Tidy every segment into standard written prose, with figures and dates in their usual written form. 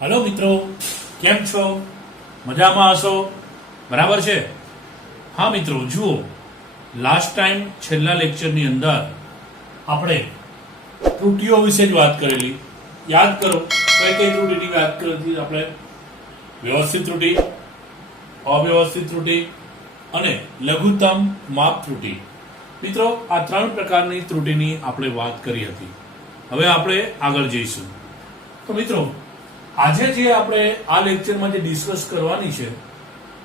Hello मित्रों, केम छो? मजामां हशो? बराबर छे? हाँ मित्रों, जुओ लास्ट टाइम छेल्ला लेक्चरनी अंदर आपणे त्रुटिओ विषे ज वात करेली। याद करो कई कई त्रुटिनी वात करी आपणे? व्यवस्थित त्रुटि, अव्यवस्थित त्रुटि अने लघुत्तम माप त्रुटि। मित्रों, आ त्रण प्रकारनी त्रुटिनी आपणे वात करी हती। हवे आपणे आगळ जईशुं। तो मित्रों, આજે જે આપણે આ લેક્ચરમાં જે ડિસ્કસ કરવાની છે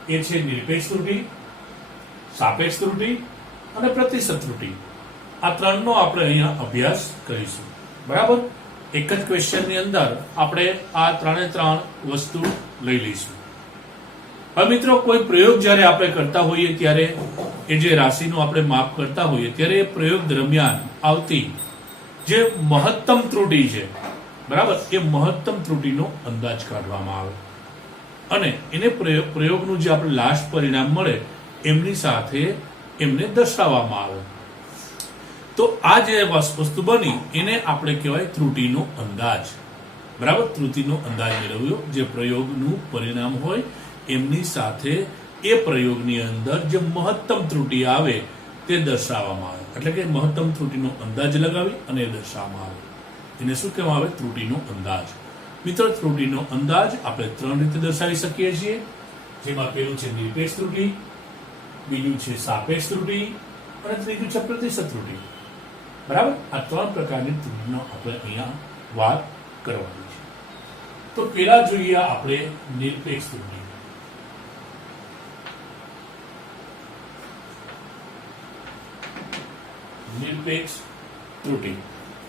એ છે નિરપેક્ષ ત્રુટિ, સાપેક્ષ ત્રુટિ અને પ્રતિશત ત્રુટિ। આ ત્રણનો આપણે અહીંયા અભ્યાસ કરીશું। બરાબર? એક જ ક્વેશ્ચનની અંદર આપણે આ ત્રણે ત્રણ વસ્તુ લઈ લઈશું। હવે મિત્રો, કોઈ પ્રયોગ જ્યારે આપણે કરતા હોઈએ ત્યારે એ જે રાશિનું આપણે માપ કરતા હોઈએ ત્યારે એ પ્રયોગ દરમિયાન આવતી જે મહત્તમ ત્રુટિ છે, બરાબર, એ મહત્તમ ત્રુટિનો અંદાજ કાઢવામાં આવે અને એને પ્રયોગનું જે આપણે લાસ્ટ પરિણામ મળે એમની સાથે એમને દર્શાવવામાં આવે। તો આ જે વસ્તુ બની એને આપણે કહેવાય ત્રુટિનો અંદાજ। બરાબર? ત્રુટિનો અંદાજ મેળવ્યો જે પ્રયોગનું પરિણામ હોય એમની સાથે એ પ્રયોગની અંદર જે મહત્તમ ત્રુટિ આવે તે દર્શાવવામાં આવે। એટલે કે મહત્તમ ત્રુટિનો અંદાજ લગાવી અને દર્શાવવામાં આવે એને શું કહેવામાં આવે? ત્રુટિનો અંદાજ। મિત્રો, ત્રુટિનો અંદાજ આપણે ત્રણ રીતે દર્શાવી શકીએ છીએ, જેમાં પહેલું છે નિરપેક્ષ ત્રુટિ, બીજું છે સાપેક્ષ ત્રુટિ અને ત્રીજું છે પ્રતિશત ત્રુટિ। બરાબર? આ ત્રણ પ્રકારની ત્રુટિનો આપણે અહીંયા વાત કરવાની છે। તો પહેલા જોઈએ આપણે નિરપેક્ષ ત્રુટિ। નિરપેક્ષ ત્રુટિ।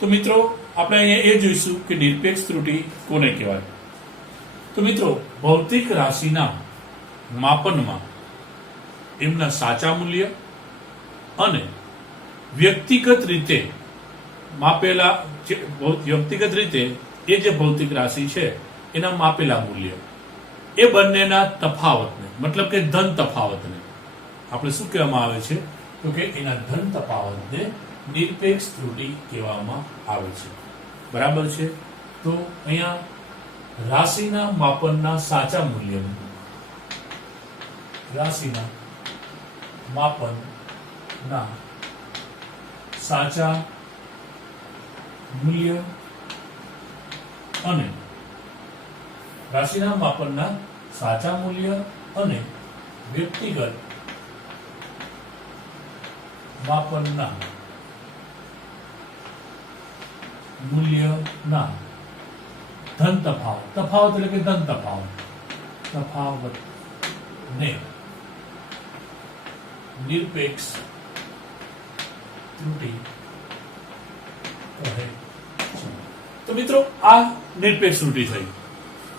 તો મિત્રો, આપણે અહીંયા એ જોઈશું કે નિરપેક્ષ ત્રુટિ કોને કહેવાય। તો મિત્રો, ભૌતિક રાશિના માપનમાં એમના સાચા મૂલ્ય અને વ્યક્તિગત રીતે માપેલા વ્યક્તિગત રીતે એ જે ભૌતિક રાશિ છે એના માપેલા મૂલ્ય એ બંનેના તફાવતને, મતલબ કે ધન તફાવતને આપણે શું કહેવામાં આવે છે? તો કે એના ધન તફાવતને નિરપેક્ષ ત્રુટિ કહેવામાં આવે છે। બરાબર છે? તો અહીંયા રાશિના માપનના સાચા મૂલ્ય, રાશિના માપનના સાચા મૂલ્ય અને રાશિના માપનના સાચા મૂલ્ય અને વ્યક્તિગત માપનના મૂલ્યના ધન તફાવત, તફાવત એટલે કે ધન તફાવત ને નિરપેક્ષ ત્રુટિ કહે છે। તો મિત્રો, આ નિરપેક્ષ ત્રુટિ થઈ।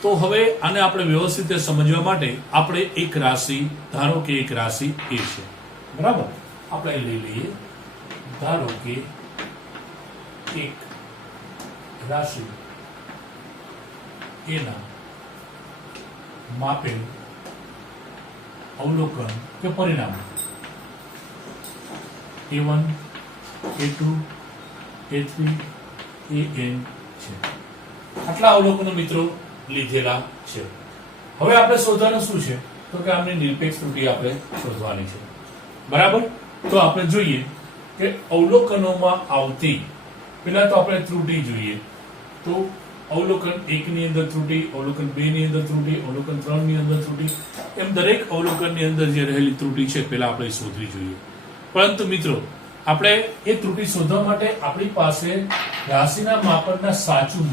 તો હવે આને આપણે વ્યવસ્થિત સમજવા માટે આપણે એક રાશિ, ધારો કે એક રાશિ એ છે, બરાબર? આપણે લઈ લઈએ, ધારો કે એક રાશિ એના માપેલ અવલોકન કે પરિણામ A1, A2, A3, AN છે। આટલા અવલોકનો મિત્રો લીધેલા છે। હવે આપણે શોધવાનું શું છે? તો કે આમની નિરપેક્ષ ત્રુટિ આપણે શોધવાની છે। બરાબર? તો આપણે જોઈએ કે અવલોકનોમાં આવતી, પહેલા તો આપણે ત્રુટિ જોઈએ। તો અવલોકન 1 ની અંદર ત્રુટિ, અવલોકન 2 ની અંદર ત્રુટિ, અવલોકન 3 ની અંદર ત્રુટિ, એમ દરેક અવલોકનની અંદર જે રહેલી ત્રુટિ છે પહેલા આપણે શોધવી જોઈએ। પરંતુ મિત્રો, આપણે એ ત્રુટિ શોધવા માટે આપણી પાસે રાશિના માપનના સાચું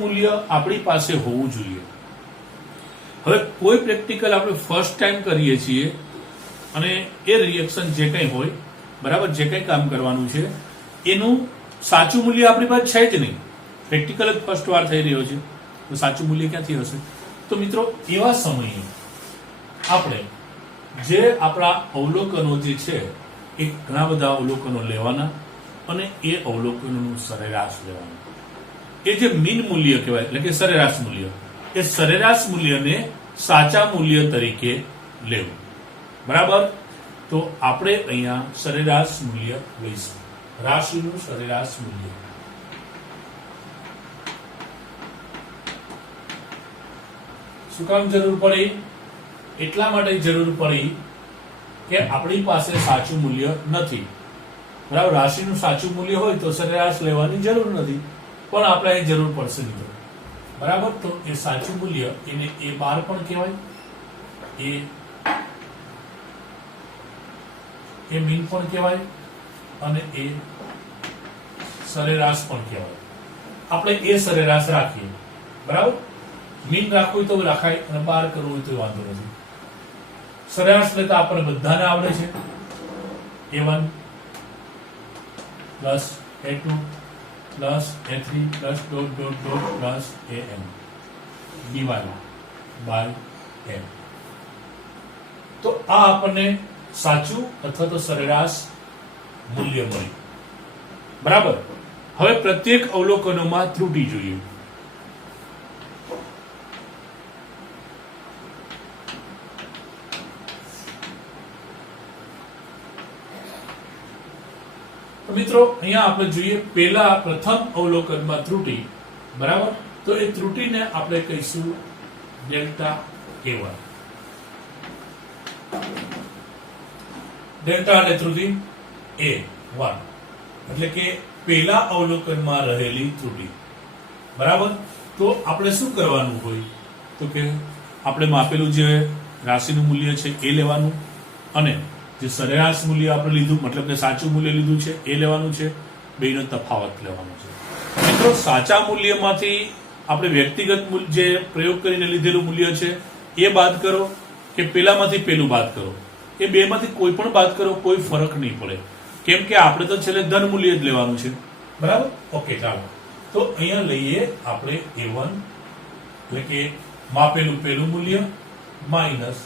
મૂલ્ય આપણી પાસે હોવું જોઈએ। હવે કોઈ પ્રેક્ટિકલ આપણે ફર્સ્ટ ટાઈમ કરીએ છીએ અને એ રિએક્શન જે કંઈ હોય, બરાબર, જે કંઈ કામ કરવાનું છે એનું સાચું મૂલ્ય આપણી પાસે છે જ નહીં, પ્રેક્ટિકલ જ ફર્સ્ટ વાર થઈ રહ્યો છે, તો સાચું મૂલ્ય ક્યાંથી હશે? તો મિત્રો, એવા સમયે આપણે જે આપણા અવલોકનો જે છે એ ઘણા બધા અવલોકનો લેવાના અને એ અવલોકનોનું સરેરાશ લેવાનું। એ જે મીન મૂલ્ય કહેવાય, એટલે કે સરેરાશ મૂલ્ય, એ સરેરાશ મૂલ્યને સાચા મૂલ્ય તરીકે લેવું। બરાબર? તો આપણે અહીંયા સરેરાશ મૂલ્ય લઈશું, રાશિનું સરેરાશ મૂલ્ય। શું કામ જરૂર પડી? એટલા માટે જરૂર પડી કે આપણી પાસે સાચું મૂલ્ય નથી, બરાબર. રાશિનું સાચું મૂલ્ય હોય તો સરેરાશ લેવાની જરૂર નથી, પણ આપણે અહીં જરૂર પડશે મિત્રો, બરાબર. તો એ સાચું મૂલ્ય એને A12 પણ કહેવાય, એ મીન પણ કહેવાય અને એ સરેરાશ પણ કહેવાય. આપણે એ સરેરાશ રાખીએ, બરાબર. મીન રાખવું હોય તો રાખાય અને 12 કરવું હોય તો વાંધો નથી. સરેરાશ લેતા આપણને બધાને આવડે છે. A1 plus A2 plus A3 plus dot dot dot plus AM divided by M. તો આ આપણને સાચું અથવા તો સરેરાશ મૂલ્ય મળ્યું, બરાબર. હવે પ્રત્યેક અવલોકનોમાં ત્રુટિ જોઈએ. તો મિત્રો અહીંયા આપણે જોઈએ પહેલા પ્રથમ અવલોકનમાં ત્રુટિ, બરાબર. તો એ ત્રુટિને આપણે કહીશું ડેલ્ટા A1. ડેલ્ટા અને ત્રુટિ A1 એટલે કે પહેલા અવલોકનમાં રહેલી ત્રુટિ, બરાબર. તો આપણે શું કરવાનું હોય તો કે આપણે માપેલું જે રાશિનું મૂલ્ય છે એ લેવાનું અને જે સરેરાશ મૂલ્ય આપણે લીધું, મતલબ કે સાચું મૂલ્ય લીધું છે એ લેવાનું છે, બેનો તફાવત લેવાનો છે. મિત્રો સાચા મૂલ્યમાંથી આપણે વ્યક્તિગત જે પ્રયોગ કરીને લીધેલું મૂલ્ય છે એ બાદ કરો કે પેલામાંથી પેલું બાદ કરો, એ બેમાંથી કોઈ પણ બાદ કરો, કોઈ ફરક નહીં પડે, કેમ કે આપણે તો છેલ્લે ધન મૂલ્ય જ લેવાનું છે, બરાબર. ઓકે, ચાલો તો અહીંયા લઈએ આપણે A1 એટલે કે માપેલું પેલું મૂલ્ય માઇનસ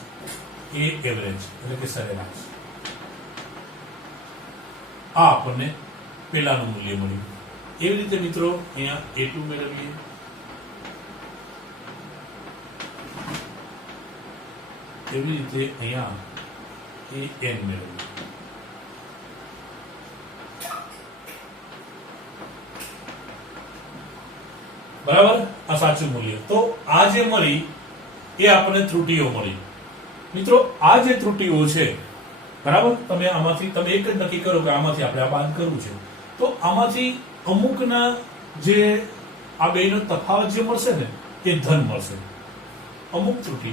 એ એવરેજ એટલે કે સરેરાશ. આ આપણને પેલાનું મૂલ્ય મળ્યું. એવી રીતે મિત્રો અહીંયા A2 મેળવીએ, એવી રીતે અહીંયા AN મેળવીએ. બરાબર, આ સાચું મૂલ્ય. તો આ જે મળી એ આપણને ત્રુટિઓ મળી. મિત્રો આ જે ત્રુટિઓ છે, બરાબર, તમે આમાંથી તમે એક જ નક્કી કરો કે આમાંથી આપણે આ બાદ કરવું છે. તો આમાંથી અમુકના જે આ બેનો તફાવત જે મળશે ને એ ધન મળશે. અમુક ત્રુટિ,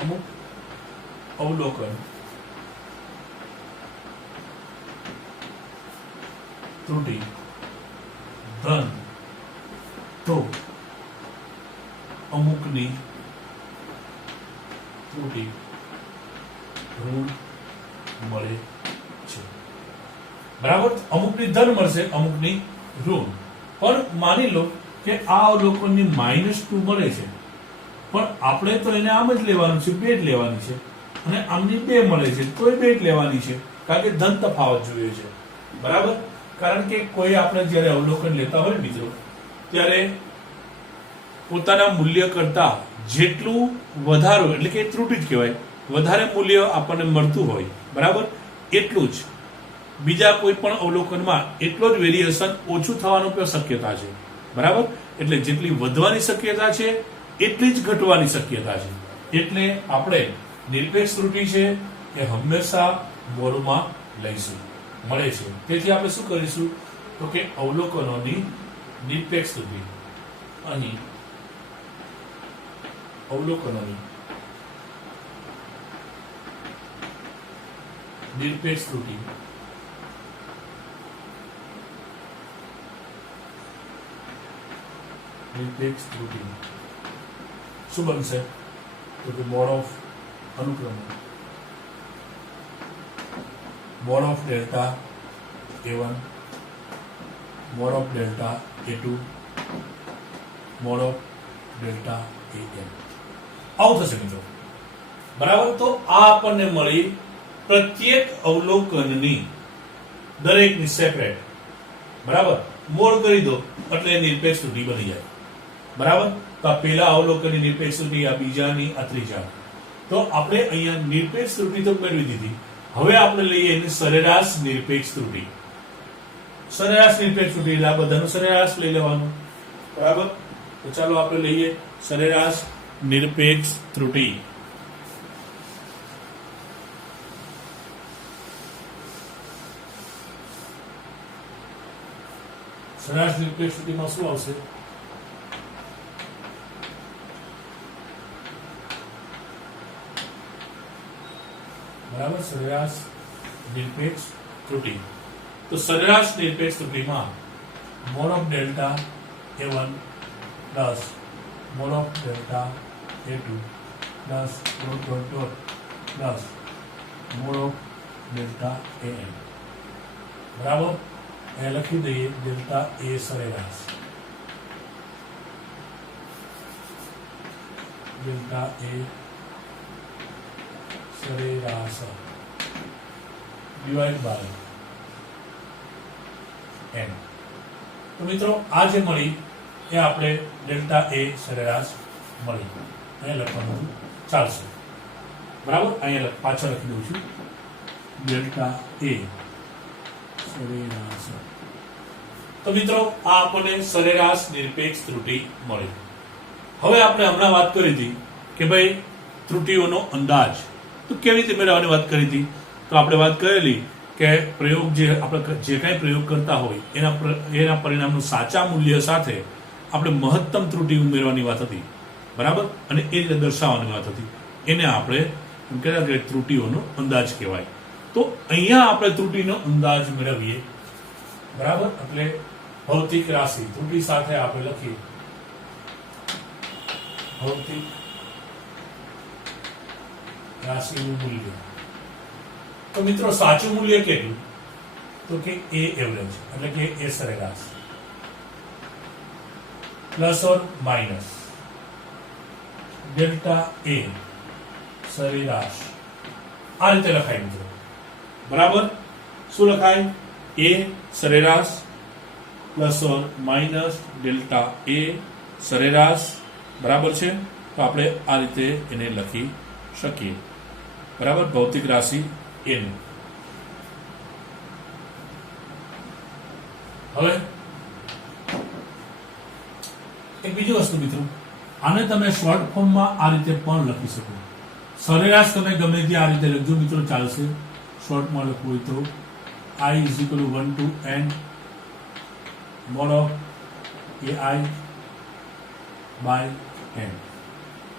અમુક અવલોકન ત્રુટિ ધન, તો અમુકની ત્રુટિ ઋણ મળે છે, બરાબર. અમુકની ધન મળશે, અમુકની ઋણ. પણ માની લો કે આ અવલોકનની -2 મળે છે, પણ આપણે તો એને આમ જ લેવાનું છે, 2 જ લેવાની છે, અને આમની 2 મળે છે તો એ 2 જ લેવાની છે, કારણ કે ધન તફાવત જોઈએ છે, બરાબર. કારણ કે કોઈ આપણે જ્યારે અવલોકન લેતા હોય મિત્રો ત્યારે પોતાના મૂલ્ય કરતા જેટલું વધારો એટલે કે ત્રુટિ જ કહેવાય, વધારે મૂલ્ય આપણને મળતું હોય, બરાબર, એટલું જ બીજા કોઈ પણ અવલોકનમાં એટલો જ વેરિએશન ઓછું થવાનું પણ શક્યતા છે, બરાબર. એટલે જેટલી વધવાની શક્યતા છે એટલી જ ઘટવાની શક્યતા છે. એટલે આપણે નિરપેક્ષ ત્રુટિ છે એ હંમેશા મોડમાં લઈશું, મળે છે. તેથી આપણે શું કરીશું તો કે અવલોકનોની નિરપેક્ષ ત્રુટિ, અહીં અવલોકનોની નિરપેક્ષ ત્રુટિ શું બનશે તો કે મોડ ઓફ અનુક્રમણ, mod of delta A1, mod of delta A2, mod of delta AN. આવું થશે મિત્રો, બરાબર. તો આ આપણને મળી પ્રત્યેક અવલોકનની દરેકની સેપરેટ, બરાબર, મોડ કરી દો એટલે નિરપેક્ષ ત્રુટિ બની જાય, બરાબર. તો આ પહેલા અવલોકનની નિરપેક્ષ ત્રુટિ, આ બીજાની, આ ત્રીજા. તો આપણે અહીંયા નિરપેક્ષ ત્રુટિ તો મેળવી દીધી. હવે આપણે લઈએ એની સરેરાશ નિરપેક્ષ ત્રુટિ. સરેરાશ નિરપેક્ષ ત્રુટિ એટલે આ બધાનું સરેરાશ લઈ લેવાનું, બરાબર. તો ચાલો આપણે લઈએ સરેરાશ નિરપેક્ષ ત્રુટિ. સરેરાશ નિરપેક્ષ ત્રુટિમાં શું આવશે? બરાબર, સરેરાશ નિરપેક્ષ ત્રુટિ. તો સરેરાશ નિરપેક્ષ ત્રુટિમાં mod of delta A1 plus mod of delta A2 plus dot dot dot plus mod of delta AM. બરાબર, એ લખી દઈએ ડેલ્ટા A સરેરાશ, ડેલ્ટા A સરેરાશ ડિવાઇડ બાય n. તો મિત્રો આ જે મળી એ આપણે ડેલ્ટા A સરેરાશ મળી, અહીંયા લખવાનું ચાલશે. બરાબર, અહીંયા પાછળ લખી દઉં છું ડેલ્ટા A સરેરાશ. તો મિત્રો આ આપણને સરેરાશ નિરપેક્ષ ત્રુટિ મળી. હવે આપણે હમણાં વાત કરી હતી કે ભાઈ ત્રુટિઓનો અંદાજ તો કેવી રીતે મેળવવાની વાત કરી હતી. તો આપણે વાત કરેલી કે પ્રયોગ જે આપણે જે કાંઈ પ્રયોગ કરતા હોય એના પરિણામનું સાચા મૂલ્ય સાથે આપણે મહત્તમ ત્રુટિ ઉમેરવાની વાત હતી. બરાબર, અને એ રીતે દર્શાવવાની વાત હતી. એને આપણે એમ કહેતા કે ત્રુટિઓનો અંદાજ કહેવાય. તો અહીંયા આપણે ત્રુટિનો અંદાજ મેળવીએ. બરાબર, એટલે ભૌતિક રાશિ ત્રુટિ સાથે આપણે લખીએ ભૌતિક રાશિનું મૂલ્ય. તો મિત્રો સાચું મૂલ્ય કેટલું? તો કે A એવરેજ એટલે કે A સરેરાશ plus or minus delta A સરેરાશ. આ રીતે લખાય મિત્રો. બરાબર, શું લખાય? A સરેરાશ plus or minus delta A સરેરાશ. બરાબર છે, તો આપણે આ રીતે એને લખી શકીએ. બરાબર, ભૌતિક રાશિ n. હવે એક બીજી વસ્તુ મિત્રો, આને તમે શોર્ટ ફોર્મમાં આ રીતે પણ લખી શકો. સરેરાશ તમે ગમે તે આ રીતે લખજો મિત્રો, ચાલશે. શોર્ટમાં લખવું હોય તો I is equal to 1 to n mod of AI by n.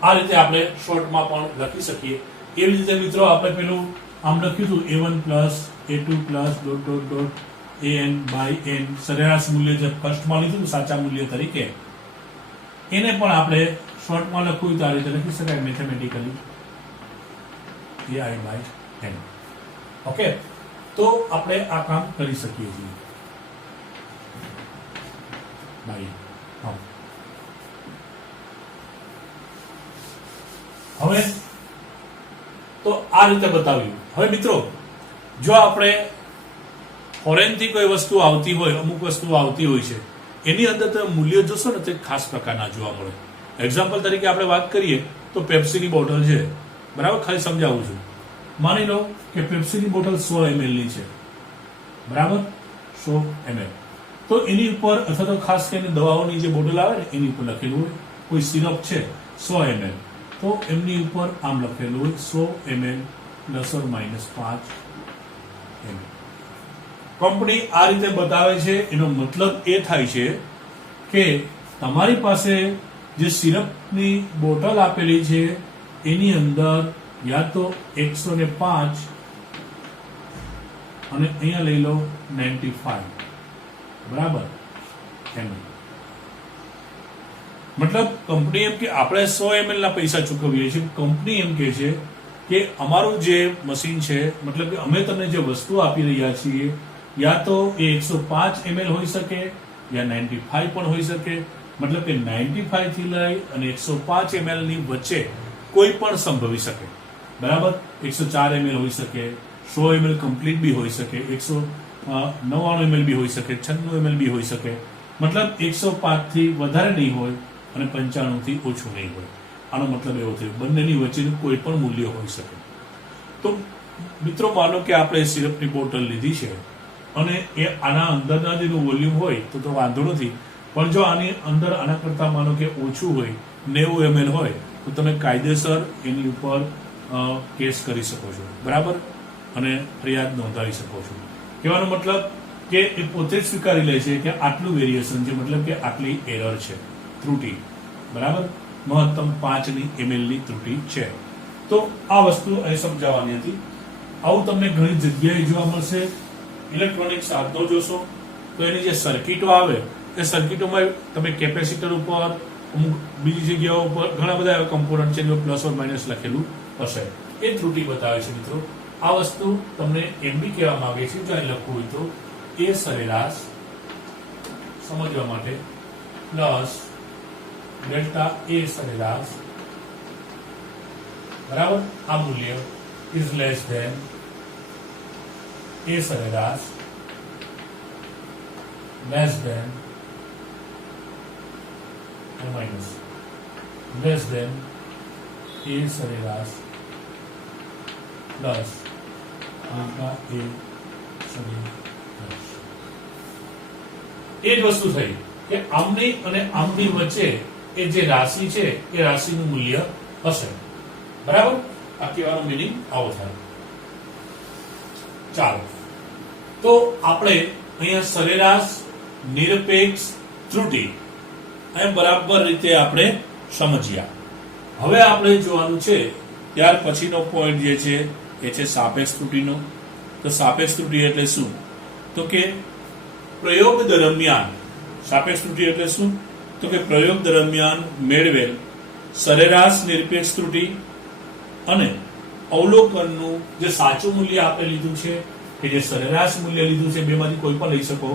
આ રીતે આપણે શોર્ટમાં પણ લખી શકીએ. એવી રીતે મિત્રો આપણે પેલું આમ લખ્યું હતું A1 plus A2 plus dot dot dot AN by n સરેરાશ મૂલ્ય જે ફર્સ્ટમાં લીધું સાચા મૂલ્ય તરીકે, એને પણ આપણે શોર્ટમાં લખવું તો આ રીતે લખી શકાય mathematically AI by n. Okay, તો આપણે આ કામ કરી શકીએ છીએ. બાય હવે તો આ રીતે બતાવ્યું. હવે મિત્રો જો આપણે ફોરેનથી કોઈ વસ્તુ આવતી હોય, અમુક વસ્તુ આવતી હોય છે, એની અંદર તમે મૂલ્ય જોશો ને તે ખાસ પ્રકારના જોવા મળે. એક્ઝામ્પલ તરીકે આપણે વાત કરીએ તો પેપ્સીની બોટલ છે. બરાબર, ખાલી સમજાવું છું. માની લો કે પેપ્સીની બોટલ 100 ml ની છે. બરાબર, 100 ml. તો એની ઉપર અથવા તો ખાસ કરીને દવાઓની જે બોટલ આવે ને એની ઉપર લખેલું હોય કોઈ સિરપ છે 100 ml, તો એમની ઉપર આમ લખેલું હોય 100 ml plus or minus 5 ml. Company આ રીતે બતાવે છે, એનો મતલબ એ થાય છે કે તમારી પાસે જે સિરપની બોટલ આપેલી છે એની અંદર યા તો 105 અને અહીંયા લઈ લો 95. બરાબર, ml. મતલબ કંપની એમ કે આપણે 100 ml ના પૈસા ચૂકવીએ છીએ. કંપની એમ કે છે કે અમારું જે મશીન છે, મતલબ કે અમે તમને જે વસ્તુ આપી રહ્યા છીએ યા તો એ 105 ml હોઈ શકે યા 95 પણ હોઈ શકે. મતલબ કે 95 થી લઈ અને 105 ml ની વચ્ચે કોઈ પણ સંભવી શકે. બરાબર, 104 ml હોઈ શકે, 100 ml કમ્પ્લીટ બી હોઈ શકે, 199 ml બી હોઈ શકે, 96 ml બી હોઈ શકે. મતલબ 105 થી વધારે નહીં હોય અને 95 થી ઓછું નહીં હોય. આનો મતલબ એવો થયો બંનેની વચ્ચેનું કોઈ પણ મૂલ્ય હોઈ શકે. તો મિત્રો માનો કે આપણે સિરપની બોટલ લીધી છે અને એ આના અંદરના જેનું વોલ્યુમ હોય તો વાંધો નથી, પણ જો આની અંદર આના કરતા માનો કે ઓછું હોય 90 ml હોય તો તમે કાયદેસર એની ઉપર કેસ કરી શકો છો, બરાબર, અને ફરિયાદ નોંધાવી શકો છો. કહેવાનો મતલબ કે એ પોતે જ સ્વીકારી લે છે કે આટલું વેરિએશન છે, મતલબ કે આટલી એરર છે, ત્રુટી, બરાબર, મહત્તમ 5 ml ની ત્રુટી છે. તો આ વસ્તુ અહીં સમજાવવાની હતી. આવું તમને ઘણી જગ્યાએ જોવા મળશે. ઇલેક્ટ્રોનિક સાધનો જોશો તો એની જે સર્કિટો આવે એ સર્કિટોમાં તમે કેપેસિટર ઉપર અમુક બીજી જગ્યાઓ ઉપર ઘણા બધા એવા કમ્પોનન્ટ છે જે પ્લસ ઓર માઇનસ લખેલું હશે, એ ત્રુટી બતાવે છે. મિત્રો આ વસ્તુ તમને એમ બી કહેવા માંગે છે, જો અહીં લખવું હોય તો એ સરેરાશ સમજવા માટે પ્લસ ડેલ્ટા એ સરેરાશ, બરાબર, આ મૂલ્ય ઇઝ લેસ ધેન એ સરેરાશ less than minus less than A સરેરાશ પ્લસ ડેલ્ટા એ સરેરાશ. એ જ વસ્તુ થઈ કે આમની અને આમની વચ્ચે એ જે રાશિ છે એ રાશિનું મૂલ્ય હશે, બરાબર. આ કહેવાનો મિનિંગ આવો થાય. ચાલો, તો આપણે અહીંયા સરેરાશ નિરપેક્ષ ત્રુટિ એમ બરાબર રીતે આપણે સમજ્યા. હવે આપણે જોવાનું છે ત્યાર પછીનો પોઈન્ટ જે છે એ છે સાપેક્ષ ત્રુટિનો. તો સાપેક્ષ ત્રુટિ એટલે શું? તો કે પ્રયોગ દરમિયાન, સાપેક્ષ ત્રુટિ એટલે શું? તો કે પ્રયોગ દરમિયાન મેળવેલ સરેરાશ નિરપેક્ષ ત્રુટિ અને અવલોકનનું જે સાચું મૂલ્ય આપણે લીધું છે કે જે સરેરાશ મૂલ્ય લીધું છે, બેમાંથી કોઈ પણ લઈ શકો,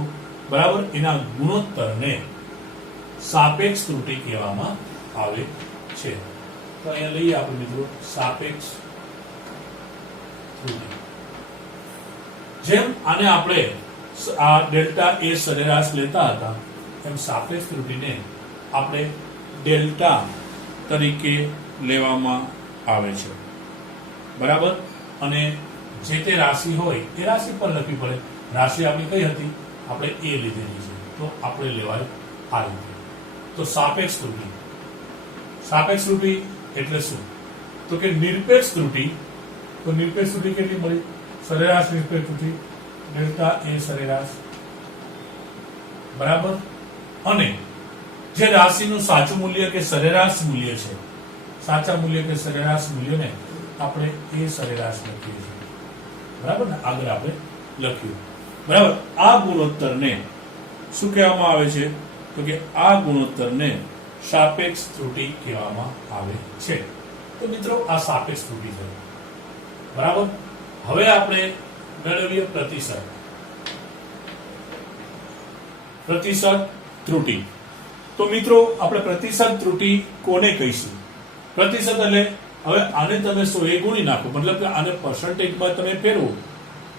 બરાબર, એના ગુણોત્તરને સાપેક્ષ ત્રુટિ કહેવામાં આવે છે. તો અહીંયા લઈએ આપણે મિત્રો સાપેક્ષ ત્રુટિ. જેમ આને આપણે આ ડેલ્ટા એ સરેરાશ લેતા હતા એમ સાપેક્ષ ત્રુટિને આપણે ડેલ્ટા તરીકે લેવામાં આવે છે, બરાબર. અને જે તે રાશિ હોય એ રાશિ પર લખવી પડે. રાશિ આપણી કઈ હતી? આપણે એ લીધેલી છે, તો આપણે લેવાય આ રીતે. તો સાપેક્ષ ત્રુટિ, સાપેક્ષ ત્રુટિ એટલે શું? તો કે નિરપેક્ષ ત્રુટિ. તો નિરપેક્ષ ત્રુટિ કેટલી મળી? સરેરાશ નિરપેક્ષ ત્રુટિ ડેલ્ટા એ સરેરાશ, બરાબર. અને જે રાશિનું સાચું મૂલ્ય કે સરેરાશ મૂલ્ય છે, સાચા મૂલ્ય કે સરેરાશ મૂલ્યને આપણે એ સરેરાશ લખીએ છીએ, બરાબર ને, આગળ આપણે લખ્યું, બરાબર. આ ગુણોત્તરને શું કહેવામાં આવે છે? તો કે આ ગુણોત્તરને સાપેક્ષ ત્રુટિ કહેવામાં આવે છે. તો મિત્રો આ સાપેક્ષ ત્રુટિ છે, બરાબર. હવે આપણે મેળવીએ પ્રતિશત. પ્રતિશત ત્રુટિ. તો મિત્રો આપણે પ્રતિશત ત્રુટિ કોને કહીશું? પ્રતિશત એટલે હવે આને તમે 100 ગુણી નાખો, મતલબ કે આને પર્સન્ટેજમાં તમે ફેરવો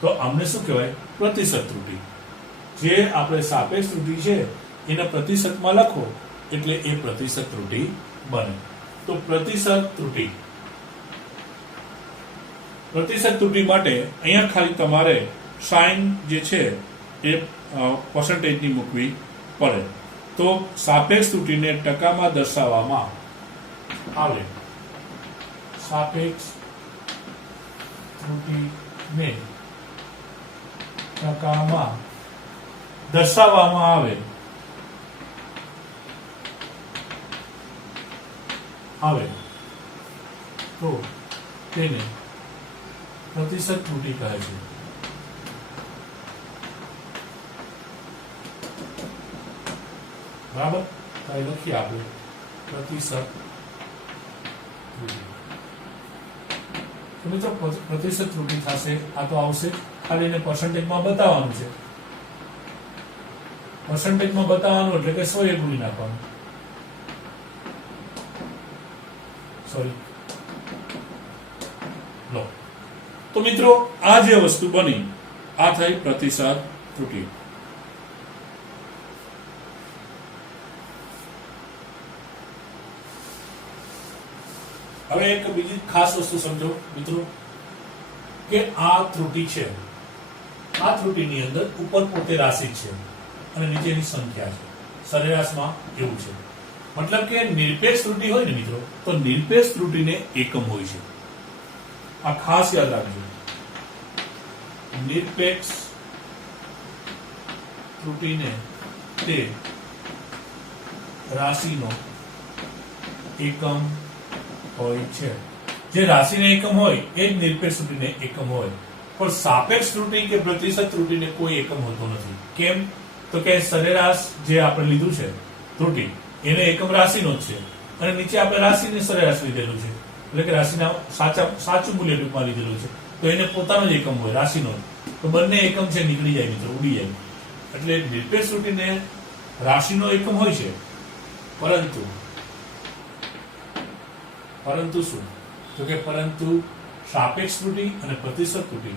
તો આમને શું કહેવાય? પ્રતિશત ત્રુટિ. જે આપણે સાપેક્ષ ત્રુટિ છે એને પ્રતિશતમાં લખો એટલે એ પ્રતિશત ત્રુટિ બને. તો પ્રતિશત ત્રુટિ, પ્રતિશત ત્રુટિ માટે અહીંયા ખાલી તમારે સાઇન જે છે એ પર્સન્ટેજની મૂકવી પડે. તો સાપેક્ષ ત્રુટિને ટકામાં દર્શાવવામાં આવે. સાપેક્ષ ત્રુટિને ટકામાં દર્શાવવામાં આવે તો તેને પ્રતિશત ત્રુટિ કહે છે. બરાબર, તો લખીએ આપણે પ્રતિશત ત્રુટિ. મિત્રો પ્રતિશત ત્રુટિ થશે, આ તો આવશે, ખાલી એને પર્સન્ટેજમાં બતાવવાનું છે. પર્સન્ટેજમાં બતાવવાનું એટલે કે 100 ગુણી નાખવાનું. સોરી, લો. તો મિત્રો આ જે વસ્તુ બની આ થઈ પ્રતિશત ત્રુટિ. હવે એક બીજી ખાસ વસ્તુ સમજો મિત્રો કે આ ત્રુટિ છે. આ ત્રુટિની અંદર ઉપર પોતે રાશિ છે અને નીચેની સંખ્યા છે. સરેરાશમાં એવું છે. મતલબ કે નિરપેક્ષ ત્રુટિ હોય ને મિત્રો, તો નિરપેક્ષ ત્રુટિને એકમ હોય છે. આ ખાસ યાદ રાખજો. નિરપેક્ષ ત્રુટિને તે રાશિનો એકમ હોય છે. જે રાશિને એકમ હોય એ જ નિરપેક્ષ ત્રુટિને એકમ હોય. પણ સાપેક્ષ ત્રુટિ કે પ્રતિશત ત્રુટિને કોઈ એકમ હોતો નથી. કેમ? તો કે સરેરાશ જે આપણે લીધું છે ત્રુટિ, એને એકમ રાશિનો જ છે, અને નીચે આપણે રાશિની સરેરાશ લીધેલું છે, એટલે કે રાશિના સાચું મૂલ્ય રૂપમાં લીધેલું છે, તો એને પોતાનો જ એકમ હોય, રાશિનો. તો બંને એકમ છે નીકળી જાય મિત્રો, ઉડી જાય. એટલે નિરપેક્ષ ત્રુટિને રાશિનો એકમ હોય છે, પરંતુ શું? તો કે પરંતુ સાપેક્ષ ત્રુટિ અને પ્રતિશત ત્રુટિ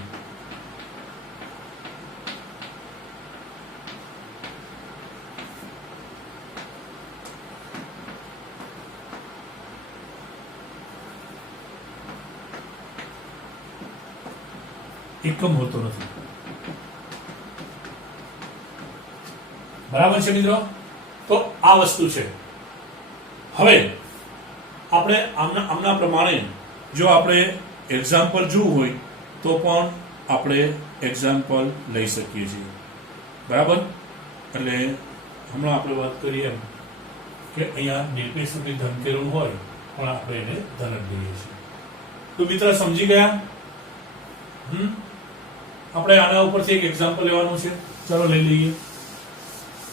એકમ હોતો નથી. બરાબર છે મિત્રો? તો આ વસ્તુ છે. હવે આપણે આમના પ્રમાણે જો આપણે એક્ઝામ્પલ જોવું હોય તો પણ આપણે એક્ઝામ્પલ લઈ શકીએ છીએ. બરાબર? એટલે હમણાં આપણે વાત કરીએ એમ કે અહીંયા નિરપેક્ષ ત્રુટિ ધનકેરું હોય પણ આપણે એને ધન જ લઈએ છીએ. તો મિત્ર સમજી ગયા? આપણે આના ઉપરથી એક એક્ઝામ્પલ લેવાનું છે. ચલો લઈ લઈએ.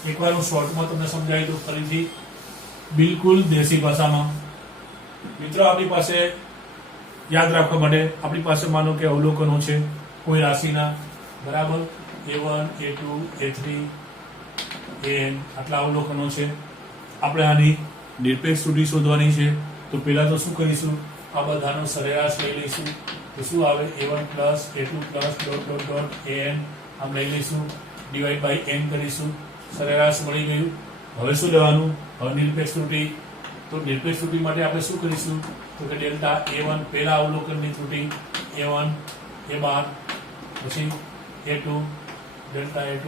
એકવાર હું શોર્ટમાં તમને સમજાવી દઉં ફરીથી, બિલકુલ દેશી ભાષામાં. મિત્રો આપણી પાસે યાદ રાખવા માટે આપણી પાસે માનો કે અવલોકનો છે કોઈ રાશિના, બરાબર? A1, A2, A3, AN આટલા અવલોકનો છે. આપણે આની નિરપેક્ષ ત્રુટિ શોધવાની છે. તો પહેલા તો શું કરીશું? આ બધાનો સરેરાશ લઈ લઈશું. તો શું આવે? A1 plus A2 plus dot dot dot AN આમ લઈ લઈશું, ડિવાઈડ બાય n કરીશું. સરેરાશ મળી ગયું. હવે શું લેવાનું? હવે નિરપેક્ષ ત્રુટિ. તો નિરપેક્ષ ત્રુટિ માટે આપણે શું કરીશું? તો કે ડેલ્ટા A1 પહેલા અવલોકનની ત્રુટિ A1 A12, પછી A2 delta A2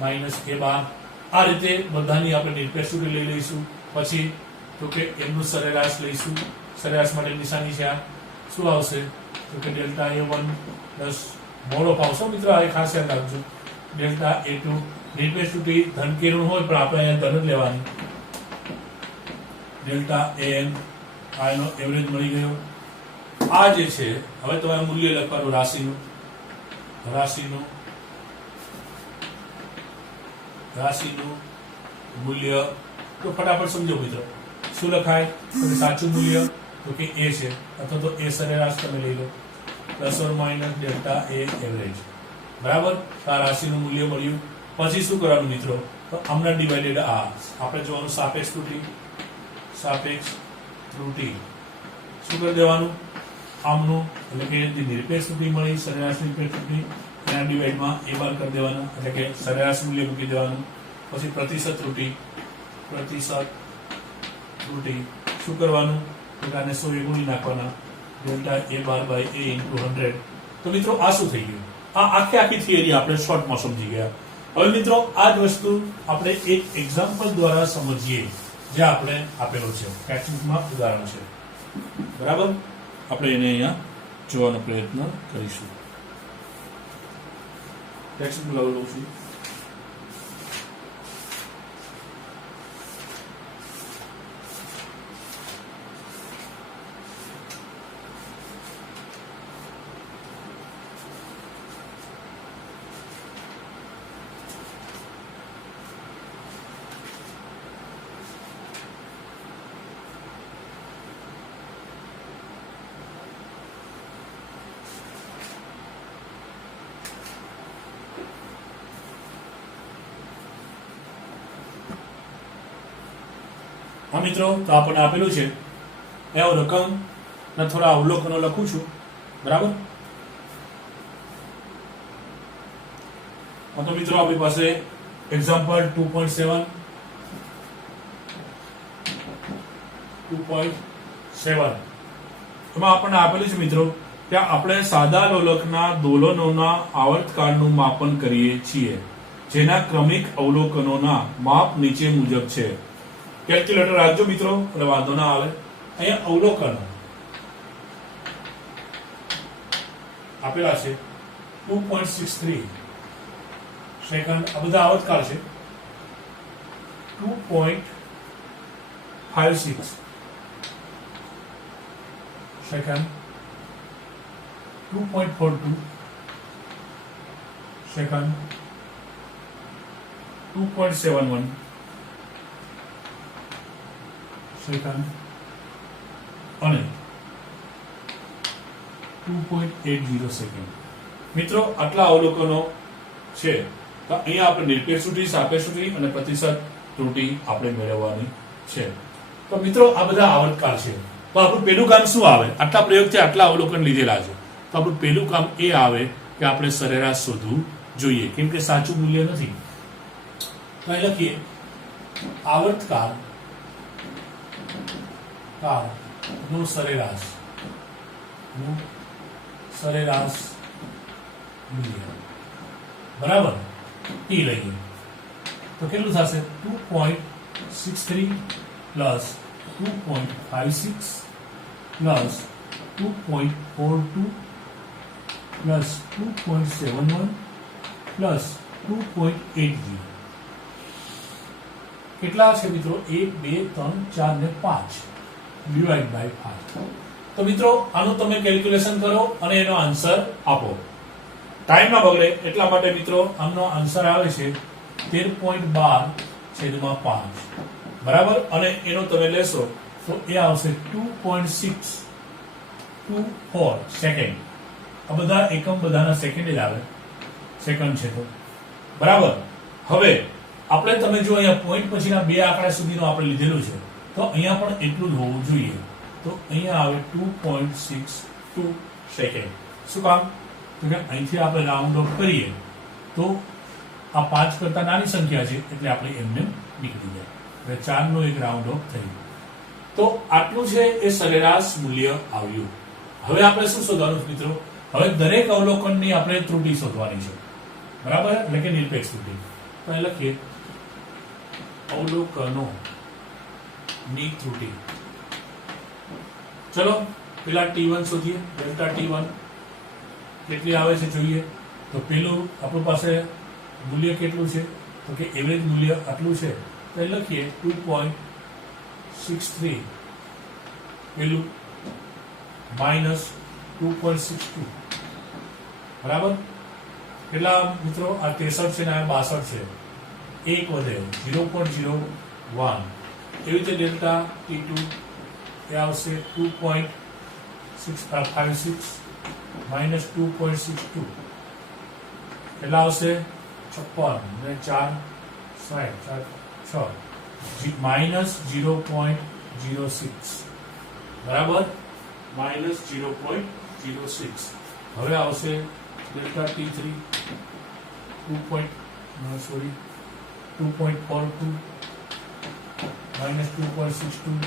minus A12. આ રીતે બધાની આપણે નિરપેક્ષ ત્રુટિ લઈ લઈશું. પછી તો કે એમનું સરેરાશ લઈશું. સરેરાશ માટે નિશાની છે આ. શું આવશે? તો કે delta A1 plus mod of આવશે મિત્રો, આ ખાસ યાદ રાખજો. ડેલ્ટા A2 નિરપેક્ષ ત્રુટિ ધનકેરું હોય પણ આપણે અહીંયા ધન જ લેવાની. ડેલ્ટા AN આ એનો એવરેજ મળી ગયો. આ જે છે હવે તમારે મૂલ્ય લખવાનું રાશિનું મૂલ્ય. તો ફટાફટ સમજો મિત્રો, શું લખાય? તો સાચું મૂલ્ય તો કે A છે, અથવા તો A સરેરાશ તમે લઈ લો, plus or minus delta A average. બરાબર? આ રાશિનું મૂલ્ય મળ્યું. પછી શું કરવાનું મિત્રો? તો આમના ડિવાઇડેડ આ આપણે જોવાનું સાપેક્ષ ત્રુટિ. શું કરી દેવાનું? આમનું, એટલે કે જે નિરપેક્ષ ત્રુટિ મળી, સરેરાશ નિરપેક્ષ ત્રુટિ, એના ડિવાઇડમાં A12 કરી દેવાના, એટલે કે સરેરાશ મૂલ્ય મૂકી દેવાનું. પછી પ્રતિશત ત્રુટિ શું કરવાનું? તો આને 100 ગુણી નાખવાના, delta A12 by A into 100. તો મિત્રો આ શું થઈ ગયું? આ આખી થિયરી આપણે શોર્ટમાં સમજી ગયા. હવે મિત્રો આ જ વસ્તુ આપણે એક એક્ઝામ્પલ દ્વારા સમજીએ, જે આપણે આપેલો છે ટેક્સ્ટબુકમાં, ઉદાહરણ છે. બરાબર? આપણે એને અહીંયા જોવાનો પ્રયત્ન કરીશું. ટેક્સ્ટબુક લાવેલું છું. હા મિત્રો, તો આપણને આપેલું છે એવો રકમ ના થોડા અવલોકનો લખું છું. બરાબર? તો મિત્રો આપણી પાસે એક્ઝામ્પલ 2.7 એમાં આપણને આપેલું છે મિત્રો, ત્યાં આપણે સાદા લોલકના દોલનોના આવર્તકાળનું માપન કરીએ છીએ. જેના ક્રમિક અવલોકનોના માપ નીચે મુજબ છે. કેલ્ક્યુલેટર રાખજો મિત્રો, એટલે વાંધો ના આવે. અહીંયા અવલોકનો આપેલા છે 2.63 સેકન્ડ. આ બધા આવતકાળ છે. 2.56 સેકન્ડ, 2.42 સેકન્ડ, 2.71 સેકન્ડ અને 2.80 સેકન્ડ. મિત્રો આટલા અવલોકનો છે. તો અહીંયા આપણે નિરપેક્ષ ત્રુટી, સાપેક્ષ ત્રુટી અને પ્રતિશત ત્રુટી આપણે મેળવવાની છે. તો મિત્રો આ બધા આવર્તકાળ છે. તો આપણું પહેલું કામ શું આવે? આટલા પ્રયોગથી આટલા અવલોકન લીધેલા છે, તો આપણું પહેલું કામ એ આવે કે આપણે સરેરાશ શોધવું જોઈએ, કેમ કે સાચું મૂલ્ય નથી. તો અહીં લખીએ આવર્તકાળ નું સરેરાશ મૂલ્ય બરાબર ટી લઈએ તો કેટલું થશે? 2.63 પ્લસ 2.56 પ્લસ 2.42 પ્લસ 2.71 પ્લસ 2.80. કેટલા છે મિત્રો? 1 2 3 4 ને 5 ડિવાઇડ બાય 5. તો મિત્રો આનું તમે કેલ્ક્યુલેશન કરો અને એનો આન્સર આપો. ટાઈમ ના બગડે એટલા માટે મિત્રો આમનો આન્સર આવે છે 13.12/5 બરાબર. અને એનો તમે લેશો તો એ આવશે 2.624 સેકન્ડ. આ બધા એકમ બધાના સેકન્ડ જ આવે, સેકન્ડ છે તો બરાબર. હવે આપણે તમે જો અહીંયા પોઈન્ટ પછીના બે આંકડા સુધીનો આપણે લીધેલું છે, તો અહીંયા પણ એટલું જ હોવું જોઈએ. તો અહીંયા આવે 2.62 સેકન્ડ. શું કામ? તો કે અહીંથી આપણે રાઉન્ડ ઓફ કરીએ તો આ 5 કરતા નાની સંખ્યા છે એટલે આપણે એમને નીકળી જાય. એટલે 4 નો એક રાઉન્ડ ઓફ થયું. તો આટલું છે એ સરેરાશ મૂલ્ય આવ્યું. હવે આપણે શું શોધવાનું મિત્રો? હવે દરેક અવલોકનની આપણે ત્રુટી શોધવાની છે બરાબર, એટલે કે નિરપેક્ષ ત્રુટી. તો એ લખીએ અવલોકનો ની ત્રુટી. ચલો પેલા T1 શોધીએ. ડેલ્ટા T1 કેટલી આવે છે જોઈએ. તો પેલું આપણી પાસે મૂલ્ય કેટલું છે? તો કે એવરેજ મૂલ્ય આટલું છે. તો લખીએ 2.63 પેલું માઇનસ 2.62 બરાબર. કેટલા મિત્રો? આ 63 છે ને આ 62 છે. એક વધે 0.01. એવી રીતે ડેલ્ટા T2 એ આવશે 2.656 માઇનસ 2.62 કેટલા આવશે? 56 ને 4 6 માઇનસ 0.06 બરાબર, માઇનસ 0.06. હવે આવશે ડેલ્ટા T3 2.42 માઇનસ 2.62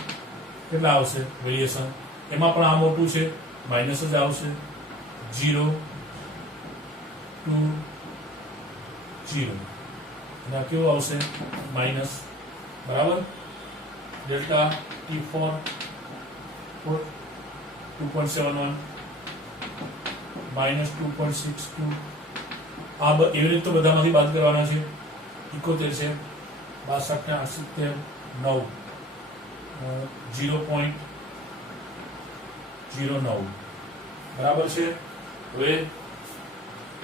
કેટલા આવશે? વેરિએશન એમાં પણ આ મોટું છે, માઇનસ જ આવશે. 0 2 0 અને આ કેવું આવશે? માઇનસ બરાબર. Delta T4 2.71 minus 2.62. આ એવી રીતે તો બધામાંથી બાદ કરવાના છે. 71 છે, 62 ને 78 9 0.09 બરાબર છે. હવે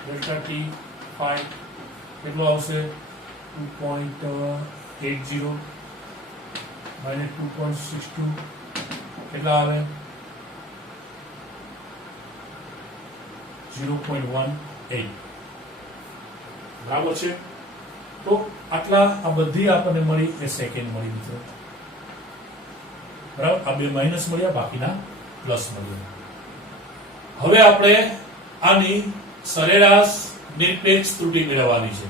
ડેલ્ટા T5 કેટલો આવશે? 2.80 માઇનસ 2.62 કેટલા આવે? 0.18 બરાબર છે. તો આટલા આ બધી આપણને મળી એ સેકન્ડ મળી મિત્રો બરાબર. આ બે માઇનસ મળ્યા, બાકીના પ્લસ મળ્યા. હવે આપણે આની સરેરાશ નિરપેક્ષ ત્રુટી મેળવવાની છે.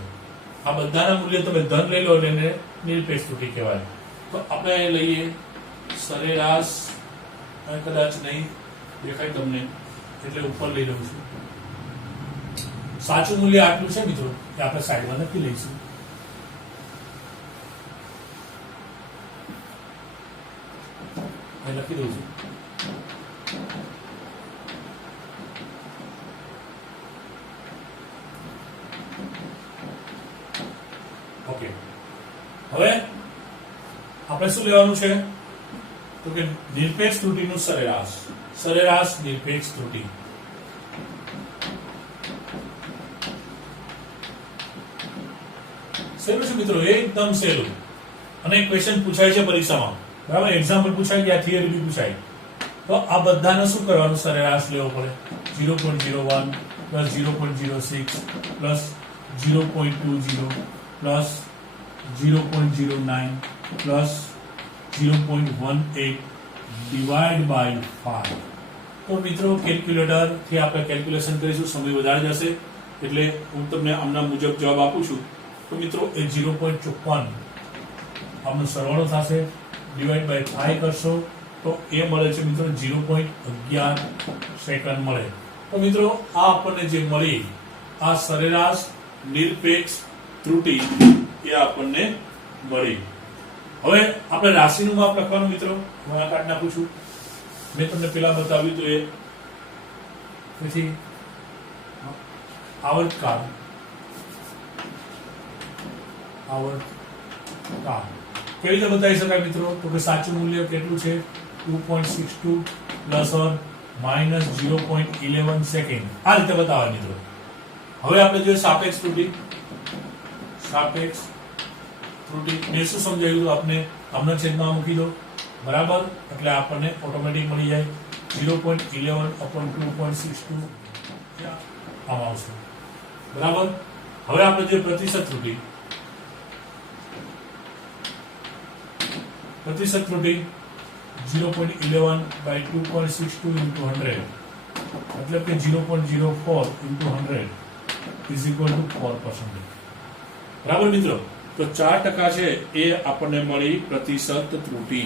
આ બધાના મૂલ્ય તમે ધન લઈ લો એટલે એને નિરપેક્ષ ત્રુટી કહેવાય. તો આપણે લઈએ સરેરાશ, કદાચ નહીં દેખાય તમને એટલે ઉપર લઈ લઉં છું. સાચું મૂલ્ય આટલું છે મિત્રો, એ આપણે સાઈડમાં લખી લઈશું. લખી દઉં છું. ઓકે, હવે આપણે શું લેવાનું છે તો કે નિરપેક્ષ ત્રુટિનું સરેરાશ. સરેરાશ નિરપેક્ષ ત્રુટિ. સહેલું છે મિત્રો, એકદમ સહેલું. અને ક્વેશ્ચન પૂછાય છે પરીક્ષામાં, બરાબર, એક્ઝામ્પલ પૂછાય કે આ થિયરી બી પૂછાય. તો આ બધાને શું કરવાનું, સરેરાશ લેવો પડે. 0.01 plus 0.06 plus 0.20 plus 0.09 plus 0.18 divide by 5. તો મિત્રો કેલ્ક્યુલેટર થી આપણે કેલ્ક્યુલેશન કરીશું, સમય વધારે જશે એટલે હું તમને આમના મુજબ જવાબ આપું છું. તો મિત્રો એ 0.54 આમનો સરવાળો થશે, ડિવાઈડ બાય 5 કરશો તો એ મળે છે મિત્રો 0.11 સેકન્ડ મળે. તો મિત્રો આ આપણને જે મળી આ સરેરાશ નિરપેક્ષ ત્રુટિ એ આપણને મળી. હવે આપણે રાશિનું માપ લખવાનું મિત્રો, હું આ કાઢી નાખું છું. મેં તમને પેલા બતાવ્યું તો એ પછી આવર્તકાળ કેવી રીતે બતાવી શકાય મિત્રો, તો કે સાચું મૂલ્ય કેટલું છે 2.62 પ્લસ ઓર માઇનસ 0.11 સેકન્ડ. આ રીતે બતાવે મિત્રો. હવે આપણે જોઈએ સાપેક્ષ ત્રુટિ. સાપેક્ષ ત્રુટિ ને શું સમજાયું તો આપણે હમણાં છેદમાં મૂકી દો, બરાબર, એટલે આપણને ઓટોમેટિક મળી જાય 0.11 upon 2.62 આમ આવશે, બરાબર. હવે આપણે જે પ્રતિશત ત્રુટિ, પ્રતિશત ત્રુટિ 0.11 by 2.62 into 100 मतलब कि 0.04 into 100 is equal to 4%. બરાબર મિત્રો, તો 4% છે એ આપણને મળી પ્રતિશત ત્રુટિ.